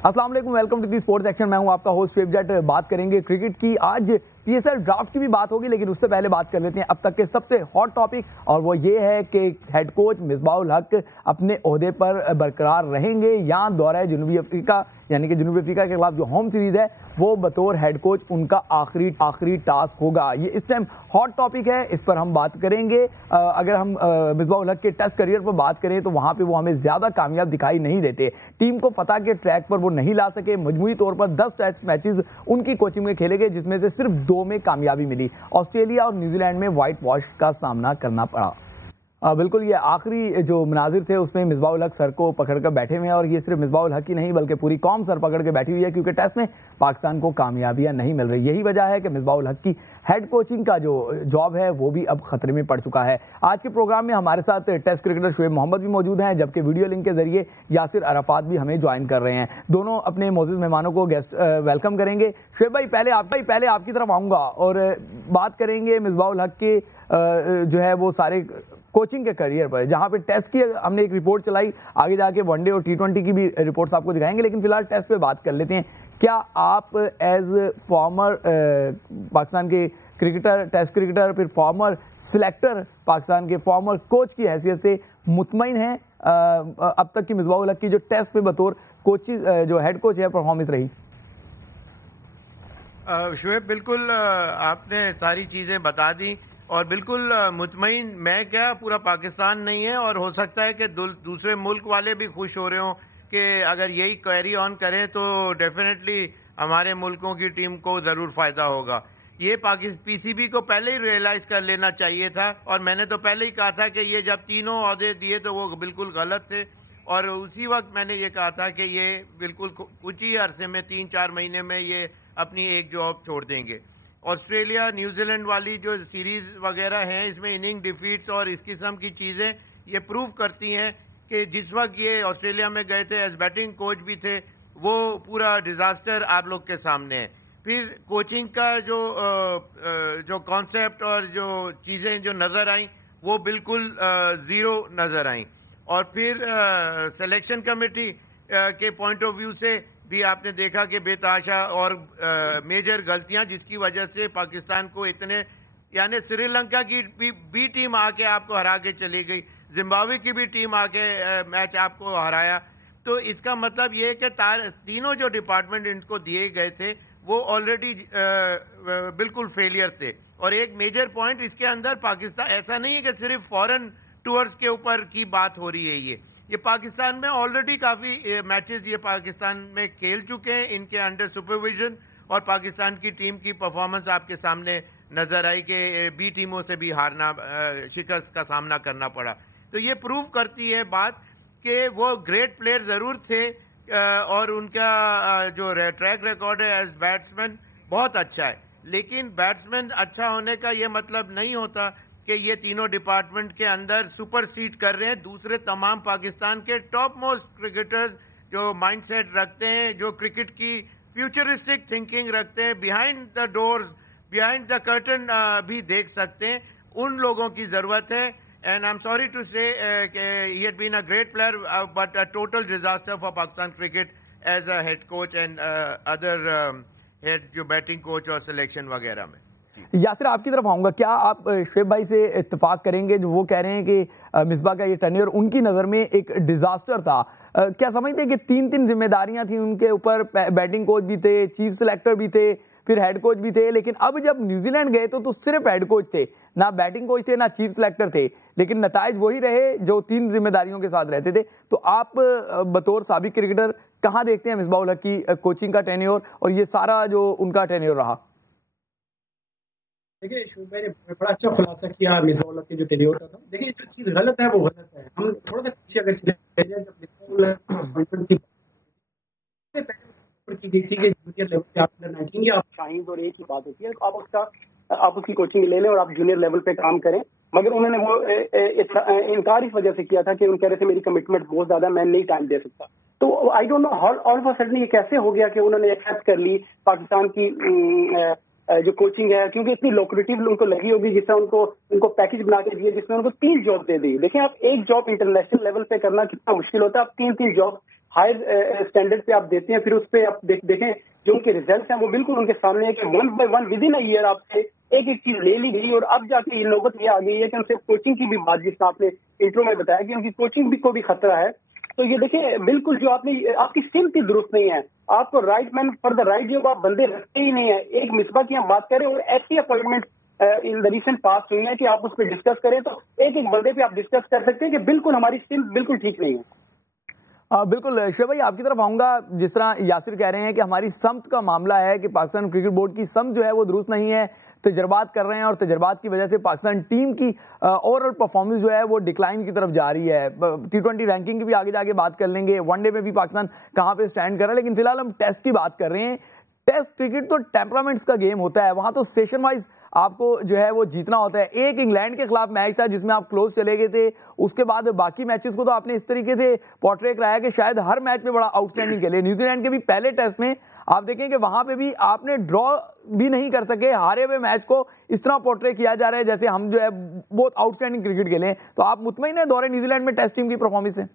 अस्सलाम वालेकुम, welcome to the sports section. मैं हूं आपका होस्ट शुएब जट। बात करेंगे क्रिकेट की। आज पीएसएल ड्राफ्ट की भी बात होगी, लेकिन उससे पहले बात कर लेते हैं अब तक के सबसे हॉट टॉपिक, और वो ये है कि हेड कोच मिसबाह-उल हक अपने ओहदे पर बरकरार रहेंगे या दौरा जनूबी अफ्रीका यानी कि जनूबी अफ्रीका के खिलाफ जो होम सीरीज है वो बतौर हेड कोच उनका आखिरी टास्क होगा। ये इस टाइम हॉट टॉपिक है, इस पर हम बात करेंगे। अगर हम मिसबाह-उल हक के टेस्ट करियर पर बात करें तो वहां पे वो हमें ज्यादा कामयाब दिखाई नहीं देते। टीम को फतह के ट्रैक पर वो नहीं ला सके। मजमूई तौर पर 10 टेस्ट मैचेस उनकी कोचिंग में खेले गए, जिसमें से सिर्फ 2 में कामयाबी मिली। ऑस्ट्रेलिया और न्यूजीलैंड में व्हाइट वॉश का सामना करना पड़ा। बिल्कुल, ये आखिरी जो मनाजिर थे उसमें मिसबाह-उल हक सर को पकड़कर बैठे हुए हैं, और ये सिर्फ मिसबाह-उल हक ही नहीं बल्कि पूरी कौम सर पकड़ के बैठी हुई है, क्योंकि टेस्ट में पाकिस्तान को कामयाबियां नहीं मिल रही। यही वजह है कि मिसबाह-उल हक की हेड कोचिंग का जो जॉब है वो भी अब खतरे में पड़ चुका है। आज के प्रोग्राम में हमारे साथ टेस्ट क्रिकेटर शुएब मोहम्मद भी मौजूद हैं, जबकि वीडियो लिंक के जरिए यासिर अराफात भी हमें ज्वाइन कर रहे हैं। दोनों अपने मोअज़्ज़िज़ मेहमानों को गेस्ट वेलकम करेंगे। शुएब भाई, पहले आपकी तरफ आऊँगा और बात करेंगे मिसबाह-उल हक के जो है वो सारे कोचिंग के करियर पर, जहां पे टेस्ट की हमने एक रिपोर्ट चलाई, आगे जाके वनडे और T20 की भी रिपोर्ट्स आपको दिखाएंगे, लेकिन फिलहाल टेस्ट पे बात कर लेते हैं। क्या आप एज फॉर्मर पाकिस्तान के क्रिकेटर, टेस्ट क्रिकेटर, फिर फॉर्मर सिलेक्टर, पाकिस्तान के फॉर्मर कोच की हैसियत से मुतमईन हैं अब तक की मिसबाह-उल हक की जो टेस्ट पे बतौर कोच जो हेड कोच है परफॉर्मेंस रही? शुएब, बिल्कुल आपने सारी चीज़ें बता दी और बिल्कुल मुतमईन मैं क्या, पूरा पाकिस्तान नहीं है, और हो सकता है कि दूसरे मुल्क वाले भी खुश हो रहे हों कि अगर यही कैरी ऑन करें तो डेफिनेटली हमारे मुल्कों की टीम को ज़रूर फ़ायदा होगा। ये पीसीबी को पहले ही रियलाइज़ कर लेना चाहिए था, और मैंने तो पहले ही कहा था कि ये जब तीनों ओहदे दिए तो वो बिल्कुल गलत थे, और उसी वक्त मैंने ये कहा था कि ये बिल्कुल कुछ ही अरसे में 3-4 महीने में ये अपनी एक जॉब छोड़ देंगे। ऑस्ट्रेलिया न्यूजीलैंड वाली जो सीरीज़ वगैरह हैं, इसमें इनिंग डिफीट्स और इस किस्म की चीज़ें ये प्रूव करती हैं कि जिस वक्त ये ऑस्ट्रेलिया में गए थे एज बैटिंग कोच भी थे, वो पूरा डिज़ास्टर आप लोग के सामने है। फिर कोचिंग का जो कॉन्सेप्ट और जो चीज़ें जो नज़र आई वो बिल्कुल ज़ीरो नज़र आई, और फिर सिलेक्शन कमेटी के पॉइंट ऑफ व्यू से भी आपने देखा कि बेतहाशा और मेजर गलतियां, जिसकी वजह से पाकिस्तान को इतने, यानी श्रीलंका की भी टीम आके आपको हरा के चली गई, जिम्बाब्वे की भी टीम आके मैच आपको हराया। तो इसका मतलब ये है कि तीनों जो डिपार्टमेंट इनको दिए गए थे वो ऑलरेडी बिल्कुल फेलियर थे। और एक मेजर पॉइंट इसके अंदर, पाकिस्तान ऐसा नहीं है कि सिर्फ फॉरेन टूर्स के ऊपर की बात हो रही है, ये पाकिस्तान में ऑलरेडी काफ़ी मैचेस ये पाकिस्तान में खेल चुके हैं इनके अंडर सुपरविजन, और पाकिस्तान की टीम की परफॉर्मेंस आपके सामने नज़र आई कि बी टीमों से भी हारना, शिकस्त का सामना करना पड़ा। तो ये प्रूव करती है बात कि वो ग्रेट प्लेयर ज़रूर थे, और उनका जो ट्रैक रिकॉर्ड है एज बैट्समैन बहुत अच्छा है, लेकिन बैट्समैन अच्छा होने का ये मतलब नहीं होता कि ये तीनों डिपार्टमेंट के अंदर सुपर सीड कर रहे हैं दूसरे तमाम पाकिस्तान के टॉप मोस्ट क्रिकेटर्स जो माइंडसेट रखते हैं, जो क्रिकेट की फ्यूचरिस्टिक थिंकिंग रखते हैं, behind the doors, behind the curtain भी देख सकते हैं, उन लोगों की ज़रूरत है। And I am sorry to say he had been a great player but a total disaster for Pakistan cricket as a head coach and other head जो बैटिंग कोच और सिलेक्शन वगैरह में। यासिर, आपकी तरफ आऊंगा। क्या आप शुएब भाई से इत्तेफाक करेंगे जो वो कह रहे हैं कि मिसबाह का ये टेन्योर उनकी नज़र में एक डिजास्टर था? क्या समझते हैं कि 3 जिम्मेदारियां थी उनके ऊपर? बैटिंग कोच भी थे, चीफ सिलेक्टर भी थे, फिर हेड कोच भी थे, लेकिन अब जब न्यूजीलैंड गए तो सिर्फ हेड कोच थे, ना बैटिंग कोच थे, ना चीफ सिलेक्टर थे, लेकिन नताइज वही रहे जो 3 जिम्मेदारियों के साथ रहते थे। तो आप बतौर साबिक क्रिकेटर कहाँ देखते हैं मिसबाह-उल हक की कोचिंग का टेन्योर और ये सारा जो उनका टेन्योर रहा? देखिए, शुभ भाई ने बड़ा अच्छा खुलासा किया मिसबाह-उल हक के जो टेन्योर का था। देखिए, जो चीज गलत है वो गलत है। हम थोड़ा सा पीछे अगर चले जाए, जब मिसबाह-उल हक अपॉइंटमेंट की गई थी कि जूनियर लेवल पे आप अंडर 19 या आप शाहीन और एक ही बात होती है, आप उसकी कोचिंग ले लें और आप जूनियर लेवल पे काम करें। मगर उन्होंने वो इनकार इस वजह से किया था कि उन कह रहे थे मेरी कमिटमेंट बहुत ज्यादा, मैं नहीं टाइम दे सकता। तो I don't know all of a sudden ये कैसे हो गया कि उन्होंने एक्सेप्ट कर ली पाकिस्तान की जो कोचिंग है, क्योंकि इतनी लोक्रेटिव उनको लगी होगी, जिससे उनको पैकेज बना के दिए जिसमें उनको 3 जॉब दे दी। देखिए, आप एक जॉब इंटरनेशनल लेवल पे करना कितना मुश्किल होता है, आप 3 जॉब हायर स्टैंडर्ड पे आप देते हैं, फिर उस पर आप देखें जो उनके रिजल्ट हैं वो बिल्कुल उनके सामने है कि 1 by 1 with in a year आपसे एक एक चीज ले ली गई, और अब जाके ये नौबत ये आ गई है कि उनसे कोचिंग की भी बात, जिसमें आपने इंट्रो में बताया कि उनकी कोचिंग भी को भी खतरा है। तो ये देखिए बिल्कुल जो आपकी सिमत ही दुरुस्त नहीं है, आपको right man for the right जो आप बंदे रखते ही नहीं है। एक मिसबा की हम बात करें और ऐसी अपॉइंटमेंट इन द रिसेंट पास हुई है कि आप उस पर डिस्कस करें तो एक एक बंदे पे आप डिस्कस कर सकते हैं कि बिल्कुल हमारी सिमत बिल्कुल ठीक नहीं है। बिल्कुल शुएब भाई, आपकी तरफ आऊंगा। जिस तरह यासिर कह रहे हैं कि हमारी समत का मामला है कि पाकिस्तान क्रिकेट बोर्ड की समत जो है वो दुरुस्त नहीं है, तजर्बात कर रहे हैं और तजर्बात की वजह से पाकिस्तान टीम की ओवरऑल परफॉर्मेंस जो है वो डिक्लाइन की तरफ जा रही है। T20 रैंकिंग की भी आगे जाके बात कर लेंगे, वनडे में भी पाकिस्तान कहाँ पे स्टैंड कर रहा है, लेकिन फिलहाल हम टेस्ट की बात कर रहे हैं। टेस्ट क्रिकेट तो टेम्परामेंट्स का गेम होता है, वहां तो सेशन वाइज आपको जो है वो जीतना होता है। एक इंग्लैंड के खिलाफ मैच था जिसमें आप क्लोज चले गए थे, उसके बाद बाकी मैचेस को तो आपने इस तरीके से पोर्ट्रे कराया कि शायद हर मैच में बड़ा आउटस्टैंडिंग खेले। न्यूजीलैंड के भी पहले टेस्ट में आप देखें कि वहां पे भी आपने ड्रॉ भी नहीं कर सके, हारे हुए मैच को इस तरह पोर्ट्रे किया जा रहा है जैसे हम जो है बहुत आउटस्टैंडिंग क्रिकेट खेले। तो आप मुतमईन है दौरे न्यूजीलैंड में टेस्ट टीम की परफॉर्मेंस से?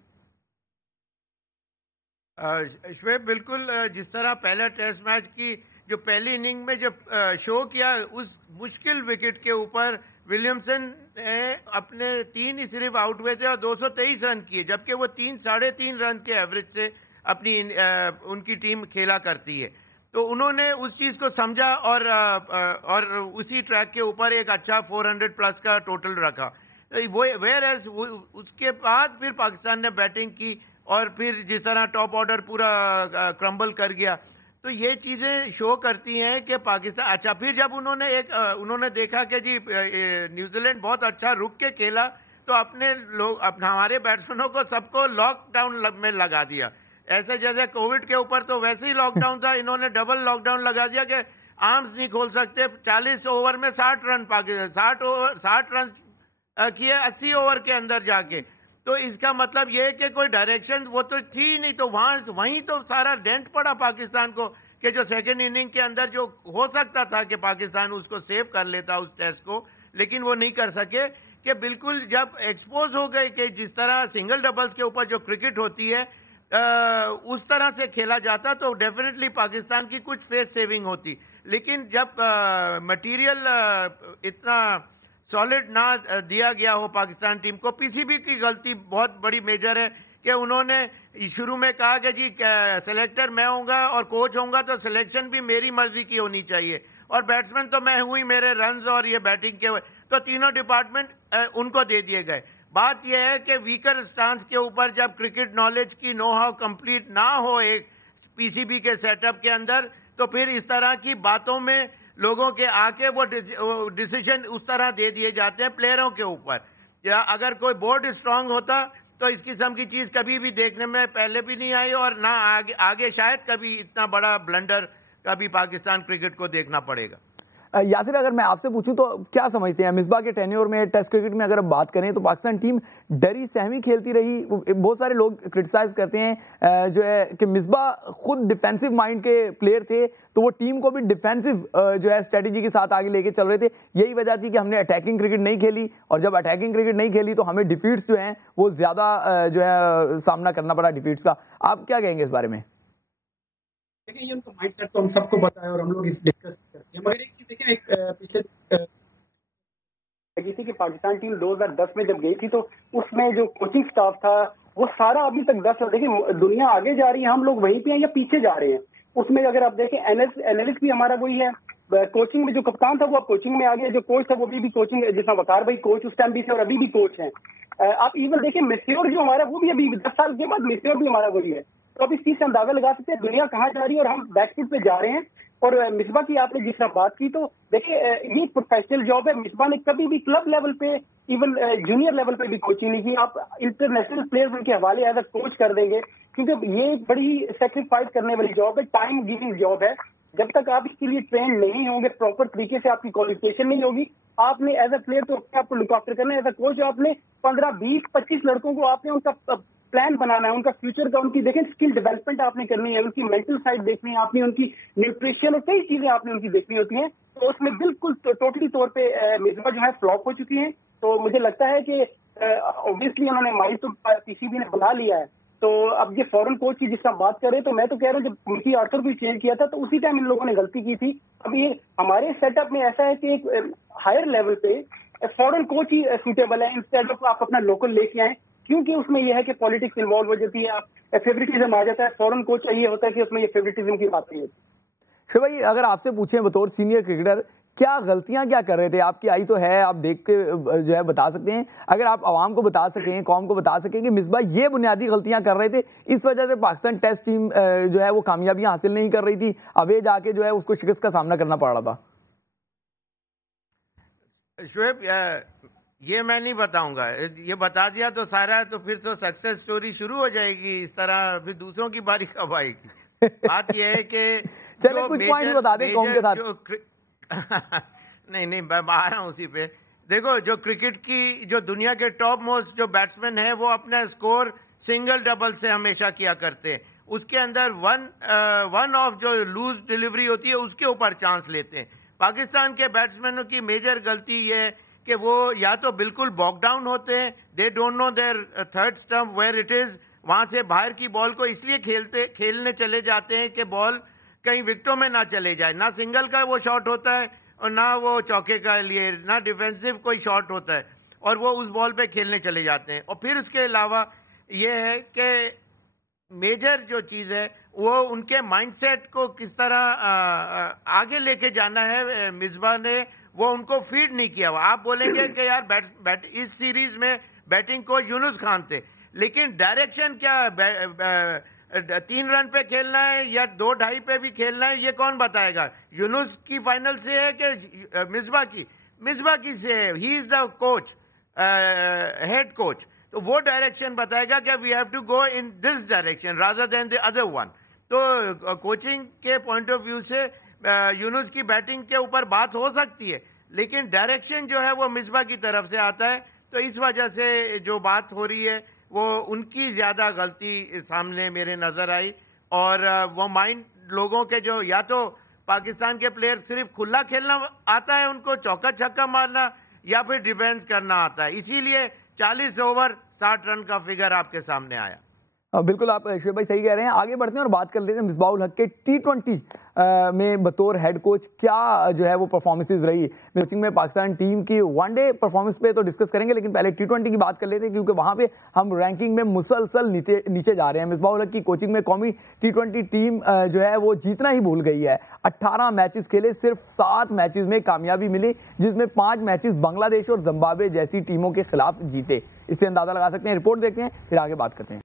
शुएब बिल्कुल, जिस तरह पहला टेस्ट मैच की जो पहली इनिंग में जो शो किया, उस मुश्किल विकेट के ऊपर विलियमसन ने अपने 3 ही सिर्फ आउट हुए थे और 223 रन किए, जबकि वो 3-3.5 रन के एवरेज से अपनी उनकी टीम खेला करती है। तो उन्होंने उस चीज़ को समझा और उसी ट्रैक के ऊपर एक अच्छा 400 प्लस का टोटल रखा। वो वेयर एज उसके बाद फिर पाकिस्तान ने बैटिंग की और फिर जिस तरह टॉप ऑर्डर पूरा क्रम्बल कर गया, तो ये चीज़ें शो करती हैं कि पाकिस्तान अच्छा। फिर जब उन्होंने देखा कि जी न्यूजीलैंड बहुत अच्छा रुक के खेला, तो हमारे बैट्समैनों को सबको लॉकडाउन में लगा दिया। ऐसे जैसे कोविड के ऊपर तो वैसे ही लॉकडाउन था, इन्होंने डबल लॉकडाउन लगा दिया कि आर्म्स नहीं खोल सकते। 40 ओवर में 60 रन पाकिस्तान 60 रन किए 80 ओवर के अंदर जाके। तो इसका मतलब ये है कि कोई डायरेक्शन वो तो थी नहीं, तो वहीं तो सारा डेंट पड़ा पाकिस्तान को कि जो सेकंड इनिंग के अंदर जो हो सकता था कि पाकिस्तान उसको सेव कर लेता उस टेस्ट को, लेकिन वो नहीं कर सके। कि बिल्कुल जब एक्सपोज हो गए कि जिस तरह सिंगल डबल्स के ऊपर जो क्रिकेट होती है उस तरह से खेला जाता, तो डेफिनेटली पाकिस्तान की कुछ फेस सेविंग होती। लेकिन जब मटीरियल इतना सॉलिड ना दिया गया हो पाकिस्तान टीम को, पीसीबी की गलती बहुत बड़ी मेजर है कि उन्होंने शुरू में कहा कि जी सेलेक्टर मैं होऊंगा और कोच होऊंगा तो सिलेक्शन भी मेरी मर्जी की होनी चाहिए, और बैट्समैन तो मैं हुई, मेरे रन्स और ये बैटिंग के, तो तीनों डिपार्टमेंट उनको दे दिए गए। बात यह है कि वीकर स्टांस के ऊपर जब क्रिकेट नॉलेज की नो हाउ कंप्लीट ना हो एक पीसीबी के सेटअप के अंदर, तो फिर इस तरह की बातों में लोगों के आके वो डिसीजन उस तरह दे दिए जाते हैं प्लेयरों के ऊपर। या अगर कोई बोर्ड स्ट्रांग होता तो इस किस्म की चीज कभी भी देखने में पहले भी नहीं आई, और ना आगे शायद कभी इतना बड़ा ब्लंडर कभी पाकिस्तान क्रिकेट को देखना पड़ेगा। यासिर, अगर मैं आपसे पूछूं तो क्या समझते हैं मिसबा के टेन्योर में टेस्ट क्रिकेट में अगर बात करें तो पाकिस्तान टीम डरी सहमी खेलती रही? बहुत सारे लोग क्रिटिसाइज करते हैं जो है कि मिसबा खुद डिफेंसिव माइंड के प्लेयर थे, तो वो टीम को भी डिफेंसिव जो है स्ट्रेटेजी के साथ आगे लेके चल रहे थे। यही वजह थी कि हमने अटैकिंग क्रिकेट नहीं खेली, और जब अटैकिंग क्रिकेट नहीं खेली तो हमें डिफीट्स जो हैं वो ज्यादा जो है सामना करना पड़ा डिफीट्स का। आप क्या कहेंगे इस बारे में? देखिए, ये उनका माइंडसेट तो हम सबको पता है और हम लोग इस डिस्कस करते हैं, मगर एक चीज देखें, पिछले लगी थी कि पाकिस्तान टीम 2010 में जब गई थी तो उसमें जो कोचिंग स्टाफ था वो सारा अभी तक 10 साल, देखिए दुनिया आगे जा रही है, हम लोग वहीं पे हैं या पीछे जा रहे हैं। उसमें अगर आप देखें एनालिस्ट भी हमारा वही है, कोचिंग में जो कप्तान था वो अब कोचिंग में आ गया, जो कोच था वो भी कोचिंग, जिसना वकार भाई कोच उस टाइम भी थे और अभी भी कोच हैं। आप इवन देखिए मिस्योर जो हमारा वो भी अभी 10 साल के बाद मिस्योर भी हमारा वही है। तो अब इस चीज से अंदाजा लगा सकते हैं दुनिया कहाँ जा रही है और हम बैकफुट पे जा रहे हैं। और मिसबा की आपने जिस तरह बात की, तो देखिए ये प्रोफेशनल जॉब है। मिसबा ने कभी भी क्लब लेवल पे इवन जूनियर लेवल पे भी कोचिंग नहीं की। आप इंटरनेशनल प्लेयर्स उनके हवाले एज अ कोच कर देंगे, क्योंकि ये बड़ी सेक्रीफाइस करने वाली जॉब है, टाइम गिविंग जॉब है। जब तक आप इसके लिए ट्रेन नहीं होंगे, प्रॉपर तरीके से आपकी क्वालिफिकेशन नहीं होगी, आपने एज अ प्लेयर तो आपको लुक आफ्टर करना है। एज अ कोच आपने 15, 20, 25 लड़कों को आपने उनका प्लान बनाना है, उनका फ्यूचर का, उनकी देखें स्किल डेवलपमेंट आपने करनी है, उनकी मेंटल साइड देखनी है आपने, उनकी न्यूट्रिशन और कई चीजें आपने उनकी देखनी होती हैं। तो उसमें बिल्कुल टोटली तौर पे मिसबा जो है फ्लॉप हो चुकी है। तो मुझे लगता है कि ऑब्वियसली उन्होंने माइंड तो पीसीबी ने बना लिया है, तो अब ये फॉरेन कोच की जिसका बात करें, तो मैं तो कह रहा हूँ जब उनकी आर्थर को चेंज किया था तो उसी टाइम इन लोगों ने गलती की थी। अब ये हमारे सेटअप में ऐसा है कि एक हायर लेवल पे फॉरेन कोच ही सूटेबल है, इंस्टेड ऑफ आप अपना लोकल लेके आए, क्योंकि उसमें यह है कि पॉलिटिक्स इन्वॉल्व हो जाती है, आप फेवरेटिज्म आ जाता है। फॉरेन कोच ये होता है कि उसमें ये फेवरेटिज्म की बात नहीं होती। शिव भाई, अगर आपसे पूछें बतौर सीनियर क्रिकेटर, क्या गलतियां क्या कर रहे थे? आपकी आई तो है, आप देख के जो है बता सकते हैं। अगर आप आवाम को बता सकें, कौम को बता सकें कि मिसबा ये बुनियादी गलतियां कर रहे थे, इस वजह से पाकिस्तान टेस्ट टीम जो है वो कामयाबियां हासिल नहीं कर रही थी, अवे जाके जो है उसको शिकस्त का सामना करना पड़ रहा था। शुएब, ये मैं नहीं बताऊंगा, ये बता दिया तो सारा, तो फिर तो सक्सेस स्टोरी शुरू हो जाएगी इस तरह, फिर दूसरों की बारी कब आएगी। बात यह है कि चलिए कुछ पॉइंट बता दें कौन के साथ। नहीं मैं आ रहा हूं उसी पे। देखो, जो क्रिकेट की जो दुनिया के टॉप मोस्ट जो बैट्समैन है वो अपना स्कोर सिंगल डबल से हमेशा किया करते हैं। उसके अंदर वन ऑफ जो लूज डिलीवरी होती है उसके ऊपर चांस लेते हैं। पाकिस्तान के बैट्समैनों की मेजर गलती ये है कि वो या तो बिल्कुल बॉक डाउन होते हैं, they don't know their third stump where it is, वहां से बाहर की बॉल को इसलिए खेलने चले जाते हैं कि बॉल कहीं विकेटों में ना चले जाए। ना सिंगल का वो शॉट होता है और ना वो चौके का लिए, ना डिफेंसिव कोई शॉट होता है, और वो उस बॉल पे खेलने चले जाते हैं। और फिर उसके अलावा ये है कि मेजर जो चीज़ है वो उनके माइंडसेट को किस तरह आगे लेके जाना है। मिसबा ने वो उनको फीड नहीं किया हुआ। आप बोलेंगे कि यार इस सीरीज में बैटिंग कोच यूनुस खान थे, लेकिन डायरेक्शन क्या 3 रन पे खेलना है या 2-2.5 पे भी खेलना है, ये कौन बताएगा? यूनुस की फाइनल से है कि मिसबा की से है? He is the coach, head coach, तो वो डायरेक्शन बताएगा कि we have to go in this direction rather than the other one. तो कोचिंग के पॉइंट ऑफ व्यू से यूनुस की बैटिंग के ऊपर बात हो सकती है, लेकिन डायरेक्शन जो है वो मिसबा की तरफ से आता है। तो इस वजह से जो बात हो रही है वो उनकी ज्यादा गलती सामने मेरे नजर आई। और वो माइंड लोगों के जो, या तो पाकिस्तान के प्लेयर सिर्फ खुला खेलना आता है उनको, चौका छक्का मारना, या फिर डिफेंस करना आता है, इसीलिए 40 ओवर 60 रन का फिगर आपके सामने आया। बिल्कुल, आप शुएब भाई सही कह रहे हैं। आगे बढ़ते हैं और बात कर लेते हैं मिसबाहुल हक के T20 में बतौर हेड कोच क्या जो है वो परफॉर्मेंसेज रही कोचिंग में पाकिस्तान टीम की। वनडे परफॉर्मेंस पे तो डिस्कस करेंगे, लेकिन पहले T20 की बात कर लेते हैं, क्योंकि वहां पे हम रैंकिंग में मुसलसल नीचे जा रहे हैं। मिसबाहुल हक की कोचिंग में कौमी T20 टीम जो है वो जीतना ही भूल गई है। 18 मैचेस खेले, सिर्फ 7 मैचेस में कामयाबी मिली, जिसमें 5 मैचेस बांग्लादेश और जिम्बाब्वे जैसी टीमों के खिलाफ जीते। इससे अंदाजा लगा सकते हैं। रिपोर्ट देखते हैं, फिर आगे बात करते हैं।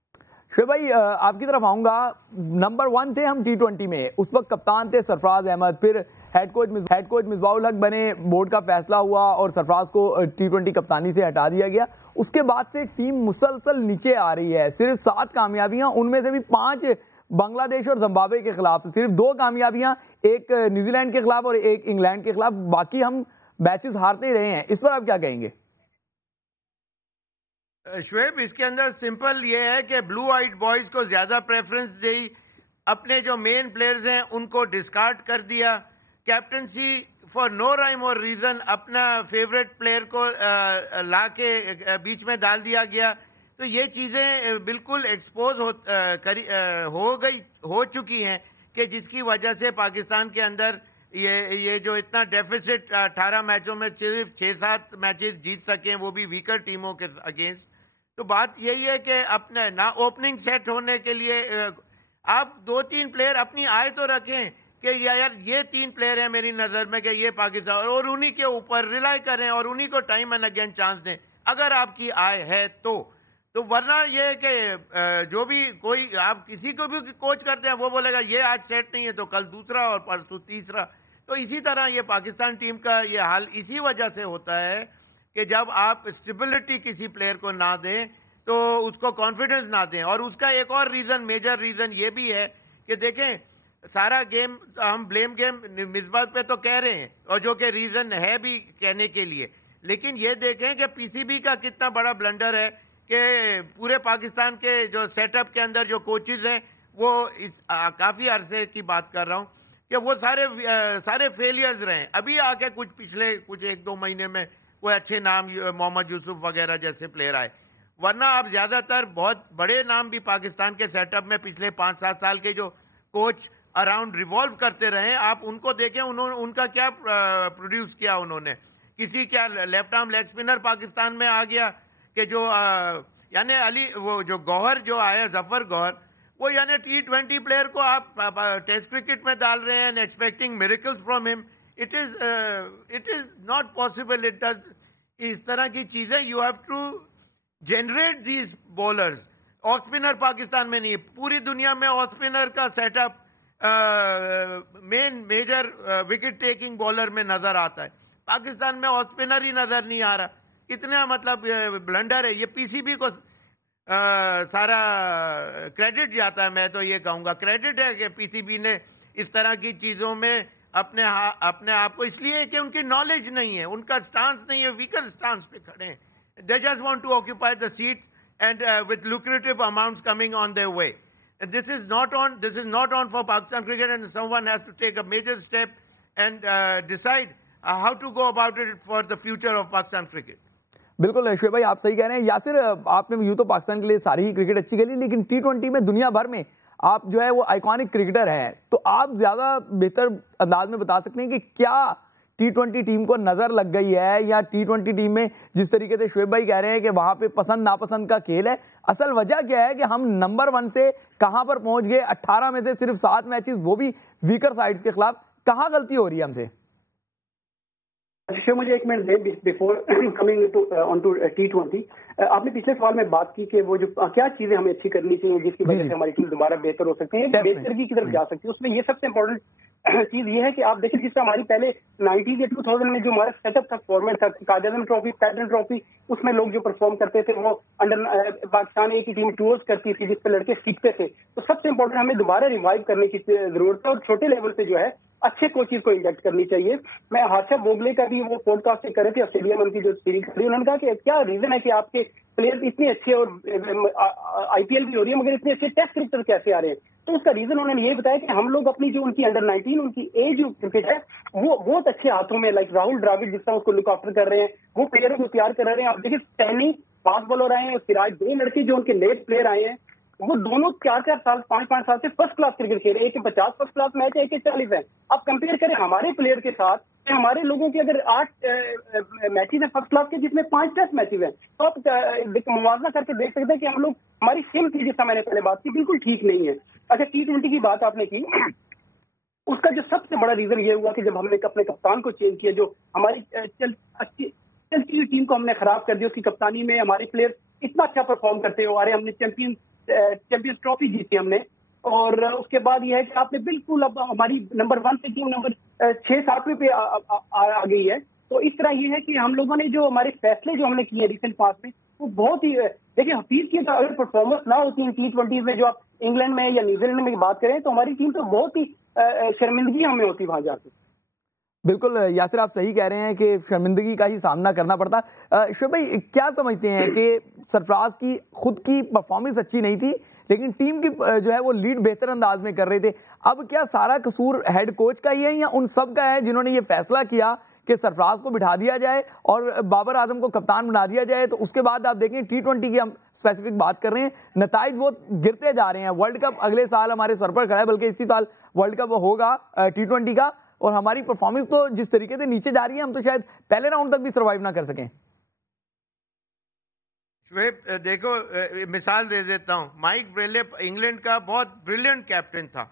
शुएब भाई, आपकी तरफ आऊंगा। नंबर 1 थे हम T20 में, उस वक्त कप्तान थे सरफराज अहमद, फिर हेड कोच मिसबाहुल हक बने, बोर्ड का फैसला हुआ और सरफराज को T20 कप्तानी से हटा दिया गया। उसके बाद से टीम मुसलसल नीचे आ रही है। सिर्फ 7 कामयाबियां, उनमें से भी 5 बांग्लादेश और जिम्बाब्वे के खिलाफ, सिर्फ 2 कामयाबियां, एक न्यूजीलैंड के खिलाफ और एक इंग्लैंड के खिलाफ। बाकी हम मैचेस हारते ही रहे हैं। इस पर आप क्या कहेंगे? शुएब, इसके अंदर सिंपल ये है कि ब्लू आइट बॉयज को ज्यादा प्रेफरेंस दी, अपने जो मेन प्लेयर्स हैं उनको डिस्कार्ड कर दिया, कैप्टनसी फॉर नो राइम और रीजन अपना फेवरेट प्लेयर को ला के बीच में डाल दिया गया। तो ये चीजें बिल्कुल एक्सपोज हो चुकी हैं कि जिसकी वजह से पाकिस्तान के अंदर ये जो इतना डेफिसिट 18 मैचों में सिर्फ 6-7 मैचेस जीत सकें, वो भी वीकर टीमों के अगेंस्ट। तो बात यही है कि अपने ना ओपनिंग सेट होने के लिए आप 2-3 प्लेयर अपनी आय तो रखें कि यार ये 3 प्लेयर हैं मेरी नजर में कि ये पाकिस्तान, और उन्हीं के ऊपर रिलाई करें और उन्हीं को टाइम एंड अगेन चांस दें अगर आपकी आय है तो वरना ये है कि जो भी कोई आप किसी को भी कोच करते हैं वो बोलेगा ये आज सेट नहीं है तो कल दूसरा और परसों तीसरा। तो इसी तरह ये पाकिस्तान टीम का ये हाल इसी वजह से होता है कि जब आप स्टेबिलिटी किसी प्लेयर को ना दें तो उसको कॉन्फिडेंस ना दें। और उसका एक और रीजन, मेजर रीजन ये भी है कि देखें, सारा गेम हम ब्लेम गेम मिसबा पे तो कह रहे हैं और जो कि रीजन है भी कहने के लिए, लेकिन ये देखें कि पीसीबी का कितना बड़ा ब्लंडर है कि पूरे पाकिस्तान के जो सेटअप के अंदर जो कोचेज हैं वो इस काफी अरसे की बात कर रहा हूं कि वो सारे फेलियर्स रहे। अभी आके पिछले 1-2 महीने में कोई अच्छे नाम मोहम्मद यूसुफ वगैरह जैसे प्लेयर आए, वरना आप ज्यादातर बहुत बड़े नाम भी पाकिस्तान के सेटअप में पिछले 5-7 साल के जो कोच अराउंड रिवॉल्व करते रहे, आप उनको देखें, उन्होंने उनका क्या प्रोड्यूस किया उन्होंने। किसी क्या left arm leg spinner Pakistan में आ गया कि जो यानी अली वो जो गौहर जो आया, जफर गौहर, वो यानी T20 प्लेयर को आप टेस्ट क्रिकेट में डाल रहे हैं and expecting miracles from him. It is not possible. It does इस तरह की चीजें you have to generate these bowlers. Off spinner Pakistan में नहीं है, पूरी दुनिया में ऑफ स्पिनर का setup major wicket taking bowler में नजर आता है। पाकिस्तान में ऑफ स्पिनर ही नजर नहीं आ रहा। कितना मतलब ब्लंडर है ये। पीसीबी को सारा क्रेडिट जाता है। मैं तो ये कहूंगा क्रेडिट है कि पीसीबी ने इस तरह की चीजों में अपने आप को, इसलिए कि उनकी नॉलेज नहीं है, उनका स्टांस नहीं है, वीकर स्टांस पे खड़े हैं। They just want to occupy the seats and with lucrative amounts coming on their way. And this is not on for Pakistan cricket, and someone has to take a major step and decide how to go about it for the future of Pakistan cricket. बिल्कुल शोएब भाई, आप सही कह रहे हैं। यासिर, आपने यूं तो पाकिस्तान के लिए सारी ही क्रिकेट अच्छी खेली, लेकिन T20 में दुनिया भर में आप जो है वो आइकॉनिक क्रिकेटर हैं, तो आप ज्यादा बेहतर अंदाज में बता सकते हैं कि क्या T20 टीम को नजर लग गई है, या T20 टीम में जिस तरीके से शोएब भाई कह रहे हैं कि वहां पे पसंद नापसंद का खेल है, असल वजह क्या है कि हम नंबर 1 से कहां पर पहुंच गए? 18 में से सिर्फ 7 मैचेस, वो भी वीकर साइड्स के खिलाफ। कहां गलती हो रही है हमसे? मुझे एक मिनट दे before coming on to T20। आपने पिछले सवाल में बात की कि वो जो क्या चीजें हमें अच्छी करनी चाहिए जिसकी वजह से हमारी टीम दोबारा बेहतर हो सकती है, बेहतरी की तरफ जा सकती है। उसमें ये सबसे इंपॉर्टेंट चीज ये है कि आप देखिए जिस तरह हमारी पहले 90s या 2000 में जो हमारा सेटअप था, फॉर्मेट था, कायद-ए-आज़म ट्रॉफी, पैटर्न ट्रॉफी, उसमें लोग जो परफॉर्म करते थे वो अंडर पाकिस्तान एक ही टीम टूर्स करती थी जिस पे लड़के सीखते थे। तो सबसे इंपॉर्टेंट हमें दोबारा रिवाइव करने की जरूरत है और छोटे लेवल पे जो है अच्छे कोचेज को इंजेक्ट करनी चाहिए। मैं हाशिया बोगले का भी वो पॉडकास्ट कर रहे थे, ऑस्ट्रेलिया में उनकी जो सीरीज थी, उन्होंने कहा कि क्या रीजन है कि आपके प्लेयर इतने अच्छे और आईपीएल भी हो रही है मगर इतने अच्छे टेस्ट क्रिकेटर कैसे आ रहे हैं? तो उसका रीजन उन्होंने ये बताया कि हम लोग अपनी जो उनकी अंडर 19 उनकी एज जो क्रिकेट है वो बहुत अच्छे हाथों में, लाइक राहुल द्रविड़ जिस तरह उसको लुक आफ्टर कर रहे हैं, वो प्लेयरों को तैयार कर रहे हैं। आप देखिए सैनी फास्ट बॉलर आए हैं, सिराज, 2 लड़के जो उनके लेट प्लेयर आए हैं, वो दोनों 4-4 साल 5-5 साल से फर्स्ट क्लास क्रिकेट खेल रहे हैं। एक 50 फर्स्ट क्लास मैच है, एक 40 है। आप कंपेयर करें हमारे प्लेयर के साथ, हमारे लोगों के अगर 8 मैचेस है फर्स्ट क्लास के जिसमें 5 टेस्ट मैचेस हैं, तो आप मुवाजना करके देख सकते हैं कि हम लोग, हमारी सिम की जिसका मैंने पहले बात की बिल्कुल ठीक नहीं है। अच्छा, T20 की बात आपने की, उसका जो सबसे बड़ा रीजन ये हुआ कि जब हमने अपने कप्तान को चेंज किया, जो हमारी चलती हुई टीम को हमने खराब कर दिया, उसकी कप्तानी में हमारे प्लेयर इतना अच्छा परफॉर्म करते हो आ रहे, हमने चैंपियंस ट्रॉफी जीती हमने, और उसके बाद यह है कि आपने बिल्कुल अब हमारी नंबर 1 से टीम नंबर 6-7वें पे आ गई है। तो इस तरह ये है कि हम लोगों ने जो हमारे फैसले जो हमने किए रिसेंट पास में वो बहुत ही, देखिए हफीज की अगर परफॉर्मेंस ना होती है T20 में, जो आप इंग्लैंड में या न्यूजीलैंड में बात करें, तो हमारी टीम तो बहुत ही शर्मिंदगी हमें होती वहां जाकर। बिल्कुल यासिर, आप सही कह रहे हैं कि शर्मिंदगी का ही सामना करना पड़ता। शोएब भाई, क्या समझते हैं कि सरफराज की खुद की परफॉर्मेंस अच्छी नहीं थी, लेकिन टीम की जो है वो लीड बेहतर अंदाज में कर रहे थे? अब क्या सारा कसूर हेड कोच का ही है या उन सब का है जिन्होंने ये फैसला किया कि सरफराज को बिठा दिया जाए और बाबर आजम को कप्तान बना दिया जाए? तो उसके बाद आप देखें T20 की हम स्पेसिफिक बात कर रहे हैं, नताइज वो गिरते जा रहे हैं। वर्ल्ड कप अगले साल हमारे सर पर खड़ा है, बल्कि इसी साल वर्ल्ड कप होगा T20 का, और हमारी परफॉर्मेंस तो जिस तरीके से नीचे जा रही है, हम तो शायद पहले राउंड तक भी सर्वाइव ना कर सकें। देखो, मिसाल दे देता हूं, माइक ब्रेले इंग्लैंड का बहुत ब्रिलियंट कैप्टन था,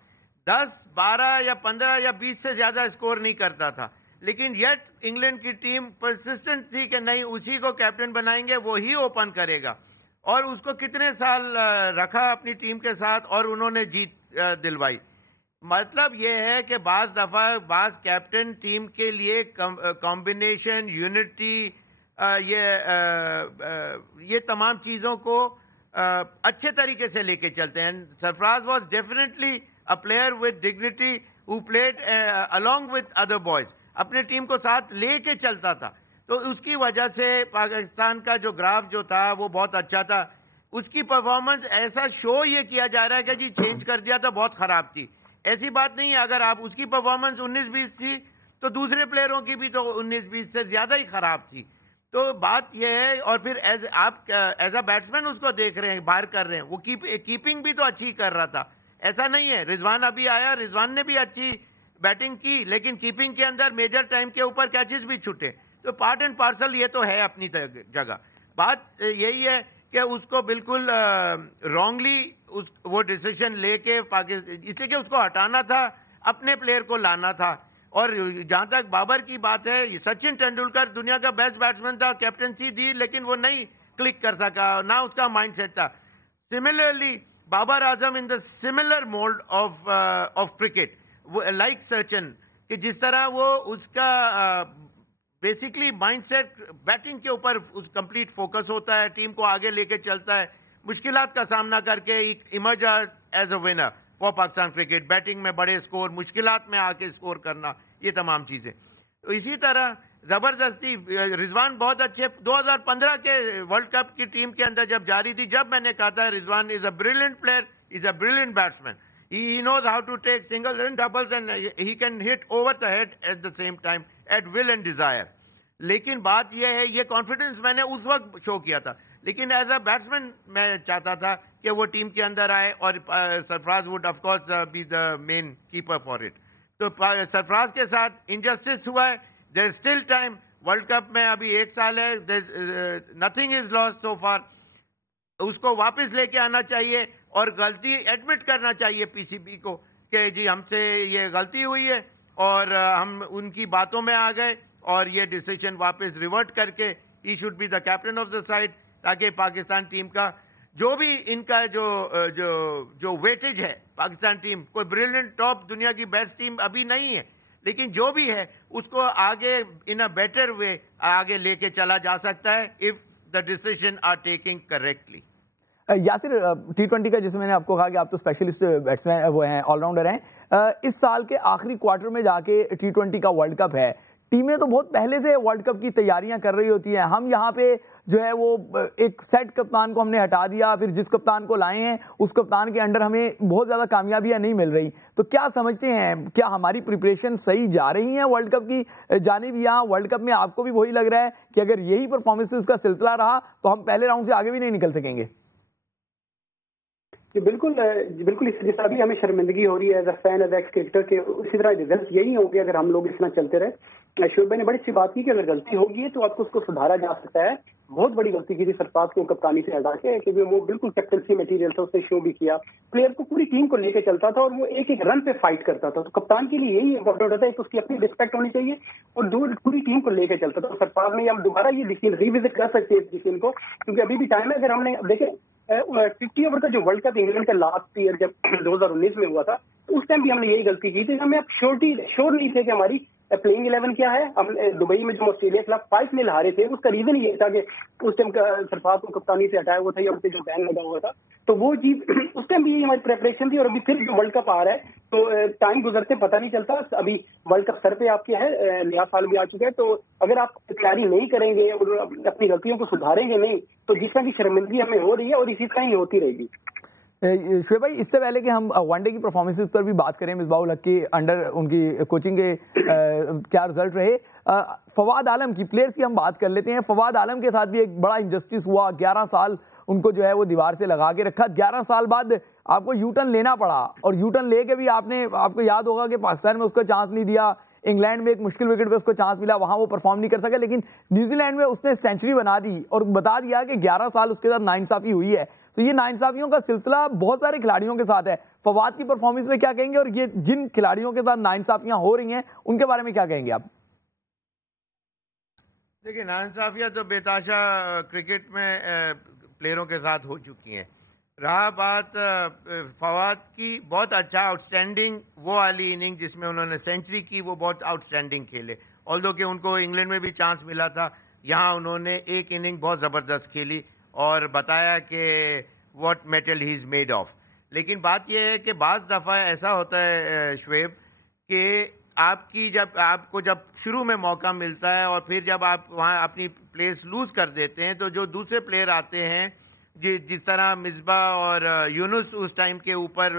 10, 12 या 15 या 20 से ज्यादा स्कोर नहीं करता था, लेकिन येट इंग्लैंड की टीम परसिस्टेंट थी कि नहीं, उसी को कैप्टन बनाएंगे, वो ही ओपन करेगा, और उसको कितने साल रखा अपनी टीम के साथ और उन्होंने जीत दिलवाई। मतलब ये है कि बाज दफा बाज कैप्टन टीम के लिए कॉम्बिनेशन, यूनिटी, ये तमाम चीजों को अच्छे तरीके से लेके चलते हैं। Sarfaraz was definitely a player with dignity who played along with other boys, अपने टीम को साथ लेके चलता था, तो उसकी वजह से पाकिस्तान का जो ग्राफ जो था वो बहुत अच्छा था। उसकी परफॉर्मेंस ऐसा शो ये किया जा रहा है कि जी चेंज कर दिया था, बहुत खराब थी, ऐसी बात नहीं है। अगर आप उसकी परफॉर्मेंस 19-20 थी तो दूसरे प्लेयरों की भी तो 19-20 से ज्यादा ही खराब थी। तो बात यह है, और फिर आप एज अ बैट्समैन उसको देख रहे हैं, बाहर कर रहे हैं, वो कीपिंग भी तो अच्छी कर रहा था। ऐसा नहीं है, रिजवान अभी आया, रिजवान ने भी अच्छी बैटिंग की, लेकिन कीपिंग के अंदर मेजर टाइम के ऊपर कैचेस भी छूटे। तो पार्ट एंड पार्सल ये तो है अपनी जगह। बात यही है कि उसको बिल्कुल रॉन्गली वो डिसीजन लेके पाकिस्तान, इसलिए कि उसको हटाना था, अपने प्लेयर को लाना था। और जहां तक बाबर की बात है, सचिन तेंदुलकर दुनिया का बेस्ट बैट्समैन था, कैप्टनसी दी, लेकिन वो नहीं क्लिक कर सका, ना उसका माइंडसेट था। Similarly Babar Azam in the similar mould of cricket, like Sachin, कि जिस तरह वो उसका बेसिकली माइंडसेट बैटिंग के ऊपर कंप्लीट फोकस होता है, टीम को आगे लेके चलता है, मुश्किलात का सामना करके emerge as a winner for Pakistan cricket. Batting में बड़े स्कोर, मुश्किलात में आके स्कोर करना, ये तमाम चीजें। तो इसी तरह जबरदस्ती रिजवान बहुत अच्छे 2015 के वर्ल्ड कप की टीम के अंदर जब जारी थी, जब मैंने कहा था Rizwan is a brilliant player, is a brilliant batsman, he knows how to take singles and doubles and he can hit over the head at the same time at will and desire। लेकिन बात यह है, ये confidence मैंने उस वक्त show किया था, लेकिन एज अ बैट्समैन मैं चाहता था कि वो टीम के अंदर आए, और Sarfaraz would of course be the main keeper for it. तो सरफराज के साथ इनजस्टिस हुआ है, there is still time, world cup में अभी 1 साल है, nothing is lost so far. उसको वापस लेके आना चाहिए और गलती एडमिट करना चाहिए पीसीबी को कि जी हमसे ये गलती हुई है, और हम उनकी बातों में आ गए, और ये डिसीजन वापस रिवर्ट करके he should be the captain of the side, ताकि पाकिस्तान टीम का जो भी इनका जो वेटेज है, पाकिस्तान टीम कोई ब्रिलियंट टॉप दुनिया की बेस्ट टीम अभी नहीं है, लेकिन जो भी है उसको आगे इन अ बेटर वे आगे लेके चला जा सकता है if the decision are taking correctly. Yasir, T20 का जिसमें मैंने आपको कहा कि आप तो स्पेशलिस्ट बैट्समैन वो हैं, ऑलराउंडर हैं, इस साल के आखिरी क्वार्टर में जाके T20 का वर्ल्ड कप है, टीमें तो बहुत पहले से वर्ल्ड कप की तैयारियां कर रही होती हैं। हम यहाँ पे जो है वो एक सेट कप्तान को हमने हटा दिया, फिर जिस कप्तान को लाए हैं उस कप्तान के अंडर हमें बहुत ज्यादा कामयाबियां नहीं मिल रही। तो क्या समझते हैं, क्या हमारी प्रिपरेशन सही जा रही है वर्ल्ड कप की जानिब? यहाँ वर्ल्ड कप में आपको भी वही लग रहा है कि अगर यही परफॉर्मेंसेस का सिलसिला रहा तो हम पहले राउंड से आगे भी नहीं निकल सकेंगे? जी बिल्कुल, जिस तरह भी हमें शर्मिंदगी हो रही है as a fan, as ex cricketer के, उसी तरह रिजल्ट यही होंगे अगर हम लोग इस तरह चलते रहे। शोएब भाई ने बड़ी अच्छी बात की कि अगर गलती होगी तो आपको उसको सुधारा जा सकता है। बहुत बड़ी गलती की थी सरफराज को कप्तानी से हटा के, क्योंकि वो बिल्कुल कैप्टनसी मटेरियल था, उसने शो भी किया, प्लेयर को पूरी टीम को लेकर चलता था और वो एक एक रन पे फाइट करता था। तो कप्तान के लिए यही इंपॉर्टेंट होता है, एक उसकी अपनी रिस्पेक्ट होनी चाहिए और दो पूरी टीम को लेकर चलता था। सरफराज में हम दोबारा ये डिसीजन रिविजिट कर सकते हैं इस डिसीजन को, क्योंकि अभी भी टाइम है। अगर हमने देखे 50 ओवर का जो वर्ल्ड कप इंग्लैंड का लास्ट ईयर जब 2019 में हुआ था, उस टाइम भी हमने यही गलती की थी। हमें अब श्योर नहीं थे कि हमारी प्लेइंग 11 क्या है। हम दुबई में जो ऑस्ट्रेलिया के खिलाफ 5-0 हारे थे, उसका रीजन ये था कि उस टाइम सरफराज को कप्तानी से हटाया हुआ था या उस पर जो बैन लगा हुआ था। तो वो चीज उस टाइम भी हमारी प्रेपरेशन थी, और अभी फिर जो वर्ल्ड कप आ रहा है तो टाइम गुजरते पता नहीं चलता। अभी वर्ल्ड कप सर पे आपके है, नया साल भी आ चुका है, तो अगर आप तैयारी नहीं करेंगे और अपनी गलतियों को सुधारेंगे नहीं, तो जिस तरह की शर्मिंदगी हमें हो रही है और इसी तरह ही होती रहेगी। शोएब भाई, इससे पहले कि हम वनडे की परफॉर्मेंसेस पर भी बात करें, मिसबाहुल हक के अंडर उनकी कोचिंग के क्या रिजल्ट रहे, फवाद आलम की, प्लेयर्स की हम बात कर लेते हैं। फवाद आलम के साथ भी एक बड़ा इंजस्टिस हुआ, 11 साल उनको जो है वो दीवार से लगा के रखा। 11 साल बाद आपको यूटर्न लेना पड़ा, और यूटर्न लेके भी आपको याद होगा कि पाकिस्तान में उसको चांस नहीं दिया, इंग्लैंड में एक मुश्किल विकेट पे उसको चांस मिला, वहां वो परफॉर्म नहीं कर सका, लेकिन न्यूजीलैंड में उसने सेंचुरी बना दी और बता दिया कि 11 साल उसके साथ नाइंसाफी हुई है। तो ये नाइंसाफियों का सिलसिला बहुत सारे खिलाड़ियों के साथ है। फवाद की परफॉर्मेंस में क्या कहेंगे, और ये जिन खिलाड़ियों के साथ नाइंसाफियां हो रही हैं उनके बारे में क्या कहेंगे आप? देखिए, नाइंसाफियां तो बेताशा क्रिकेट में प्लेयरों के साथ हो चुकी हैं। रहा बात फवाद की, बहुत अच्छा आउटस्टैंडिंग वो वाली इनिंग जिसमें उन्होंने सेंचुरी की, वो बहुत आउटस्टैंडिंग खेले। ऑल्दो कि उनको इंग्लैंड में भी चांस मिला था, यहाँ उन्होंने एक इनिंग बहुत ज़बरदस्त खेली और बताया कि what metal he is made of. लेकिन बात यह है कि बाज़ दफ़ा ऐसा होता है शोएब कि आपको जब शुरू में मौका मिलता है और फिर जब आप वहाँ अपनी प्लेस लूज़ कर देते हैं, तो जो दूसरे प्लेयर आते हैं जिस तरह मिसबा और यूनुस उस टाइम के ऊपर,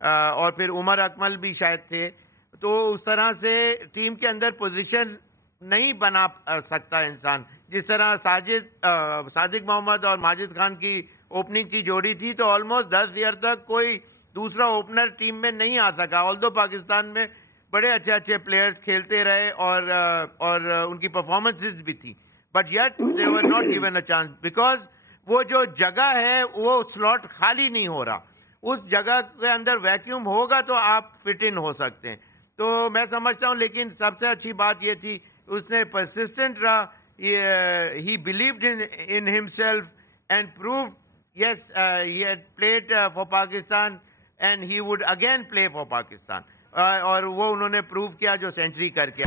और फिर उमर अकमल भी शायद थे, तो उस तरह से टीम के अंदर पोजीशन नहीं बना सकता इंसान जिस तरह साजिद मोहम्मद और माजिद खान की ओपनिंग की जोड़ी थी, तो ऑलमोस्ट 10 ईयर तक कोई दूसरा ओपनर टीम में नहीं आ सका। ऑल्दो पाकिस्तान में बड़े अच्छे अच्छे प्लेयर्स खेलते रहे और उनकी परफॉर्मेंसेस भी थी, but yet they were not given a chance because वो जो जगह है वो स्लॉट खाली नहीं हो रहा। उस जगह के अंदर वैक्यूम होगा तो आप फिट इन हो सकते हैं। तो मैं समझता हूं, लेकिन सबसे अच्छी बात ये थी उसने परसिस्टेंट रहा, he believed in himself and proved yes he had played for Pakistan and he would again play for Pakistan, और वो उन्होंने प्रूव किया जो सेंचुरी करके